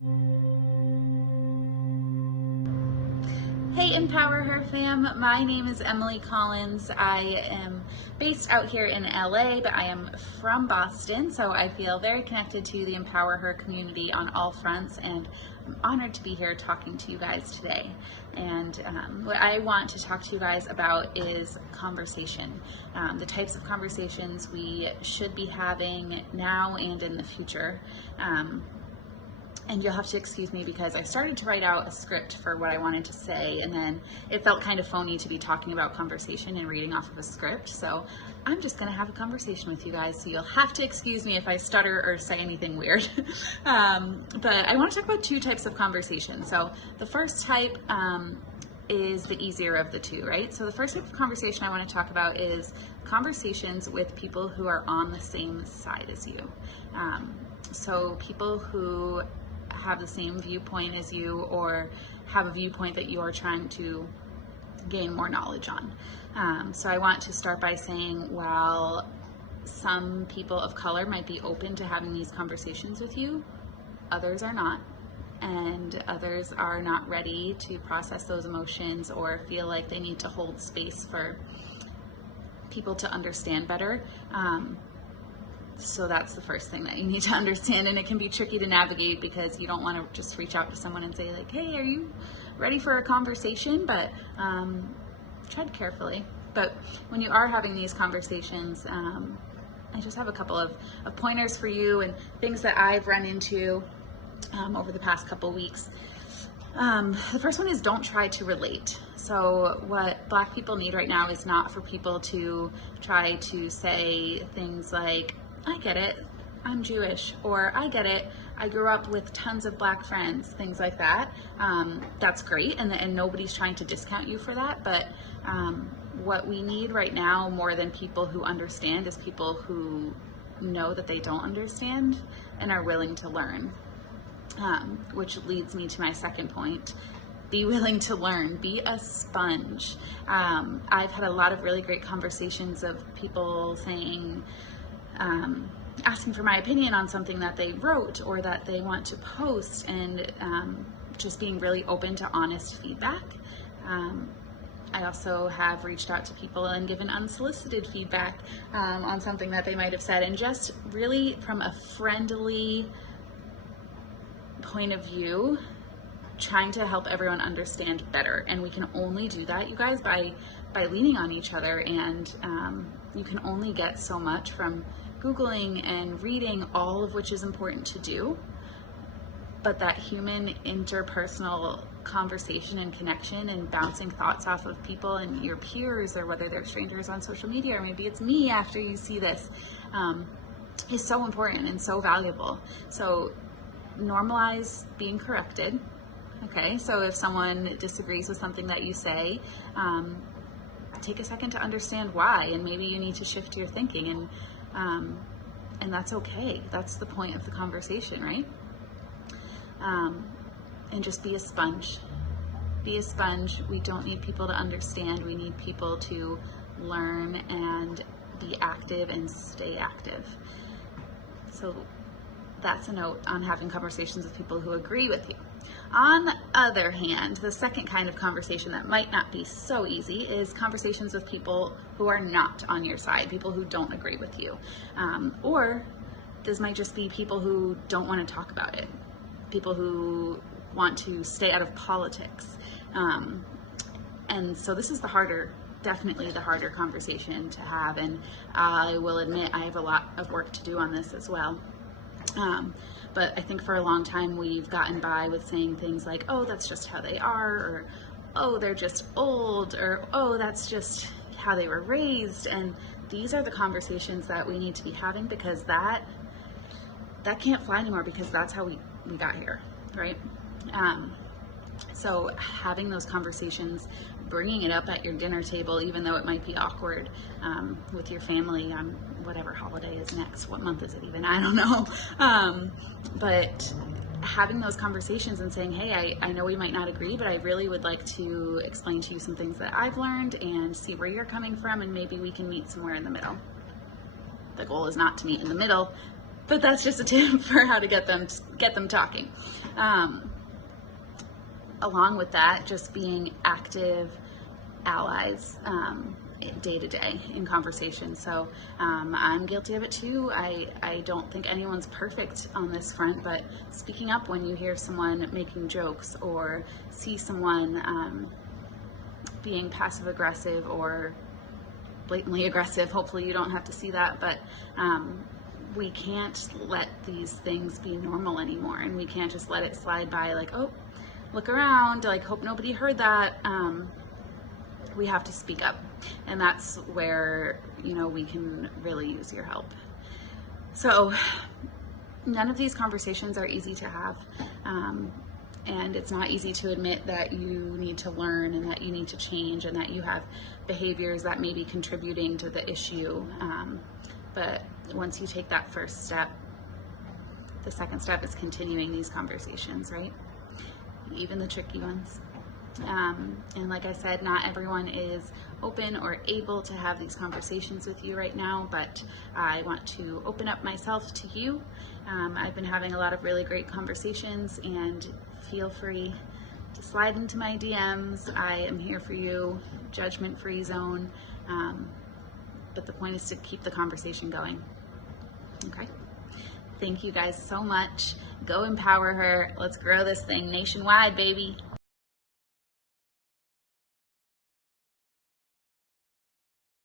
Hey empowerHER fam, my name is Emily Collins. I am based out here in LA, but I am from Boston, so I feel very connected to the empowerHER community on all fronts, and I'm honored to be here talking to you guys today. And what I want to talk to you guys about is conversation, the types of conversations we should be having now and in the future. And you'll have to excuse me because I started to write out a script for what I wanted to say, and then it felt kind of phony to be talking about conversation and reading off of a script. So I'm just gonna have a conversation with you guys, so you'll have to excuse me if I stutter or say anything weird. But I want to talk about two types of conversation. So the first type is the easier of the two, right? So the first type of conversation I want to talk about is conversations with people who are on the same side as you. So people who have the same viewpoint as you, or have a viewpoint that you are trying to gain more knowledge on. So I want to start by saying, while some people of color might be open to having these conversations with you, others are not, and others are not ready to process those emotions or feel like they need to hold space for people to understand better. So that's the first thing that you need to understand, and it can be tricky to navigate because you don't want to just reach out to someone and say like, hey, are you ready for a conversation? But tread carefully. But when you are having these conversations, I just have a couple of pointers for you and things that I've run into over the past couple weeks. The first one is, don't try to relate. So what Black people need right now is not for people to try to say things like, I get it, I'm Jewish, or I get it, I grew up with tons of Black friends, things like that. That's great, and nobody's trying to discount you for that, but what we need right now more than people who understand is people who know that they don't understand and are willing to learn, which leads me to my second point. Be willing to learn, be a sponge. I've had a lot of really great conversations of people saying, asking for my opinion on something that they wrote or that they want to post, and just being really open to honest feedback. I also have reached out to people and given unsolicited feedback on something that they might have said, and just really from a friendly point of view, trying to help everyone understand better. And we can only do that, you guys, by leaning on each other, and you can only get so much from Googling and reading, all of which is important to do, but that human interpersonal conversation and connection and bouncing thoughts off of people and your peers, or whether they're strangers on social media, or maybe it's me after you see this, is so important and so valuable. So normalize being corrected. Okay, so if someone disagrees with something that you say, take a second to understand why, and maybe you need to shift your thinking, and that's okay. That's the point of the conversation, right? And just be a sponge. Be a sponge. We don't need people to understand. We need people to learn and be active and stay active. So that's a note on having conversations with people who agree with you. On the other hand, the second kind of conversation that might not be so easy is conversations with people who are not on your side, people who don't agree with you. Or this might just be people who don't want to talk about it, people who want to stay out of politics. And so this is definitely the harder conversation to have, and I will admit I have a lot of work to do on this as well. But I think for a long time we've gotten by with saying things like, oh, that's just how they are, or oh, they're just old, or oh, that's just how they were raised. And these are the conversations that we need to be having, because that can't fly anymore, because that's how we got here, right? So having those conversations, bringing it up at your dinner table, even though it might be awkward, with your family on whatever holiday is next. What month is it even? I don't know. But having those conversations and saying, hey, I know we might not agree, but I really would like to explain to you some things that I've learned and see where you're coming from, and maybe we can meet somewhere in the middle. The goal is not to meet in the middle. but that's just a tip for how to get them talking. Along with that, just being active allies day to day in conversation. So I'm guilty of it too. I don't think anyone's perfect on this front, but speaking up when you hear someone making jokes or see someone being passive aggressive or blatantly aggressive. Hopefully you don't have to see that, but we can't let these things be normal anymore, and we can't just let it slide by like, oh, look around, like, hope nobody heard that. We have to speak up, and that's where, you know, we can really use your help. So none of these conversations are easy to have, and it's not easy to admit that you need to learn and that you need to change and that you have behaviors that may be contributing to the issue, but once you take that first step, the second step is continuing these conversations, right? Even the tricky ones. And like I said, not everyone is open or able to have these conversations with you right now, but I want to open up myself to you. I've been having a lot of really great conversations, and feel free to slide into my DMs. I am here for you, judgment-free zone, but the point is to keep the conversation going. Okay? Thank you guys so much. Go empower her. Let's grow this thing nationwide, baby.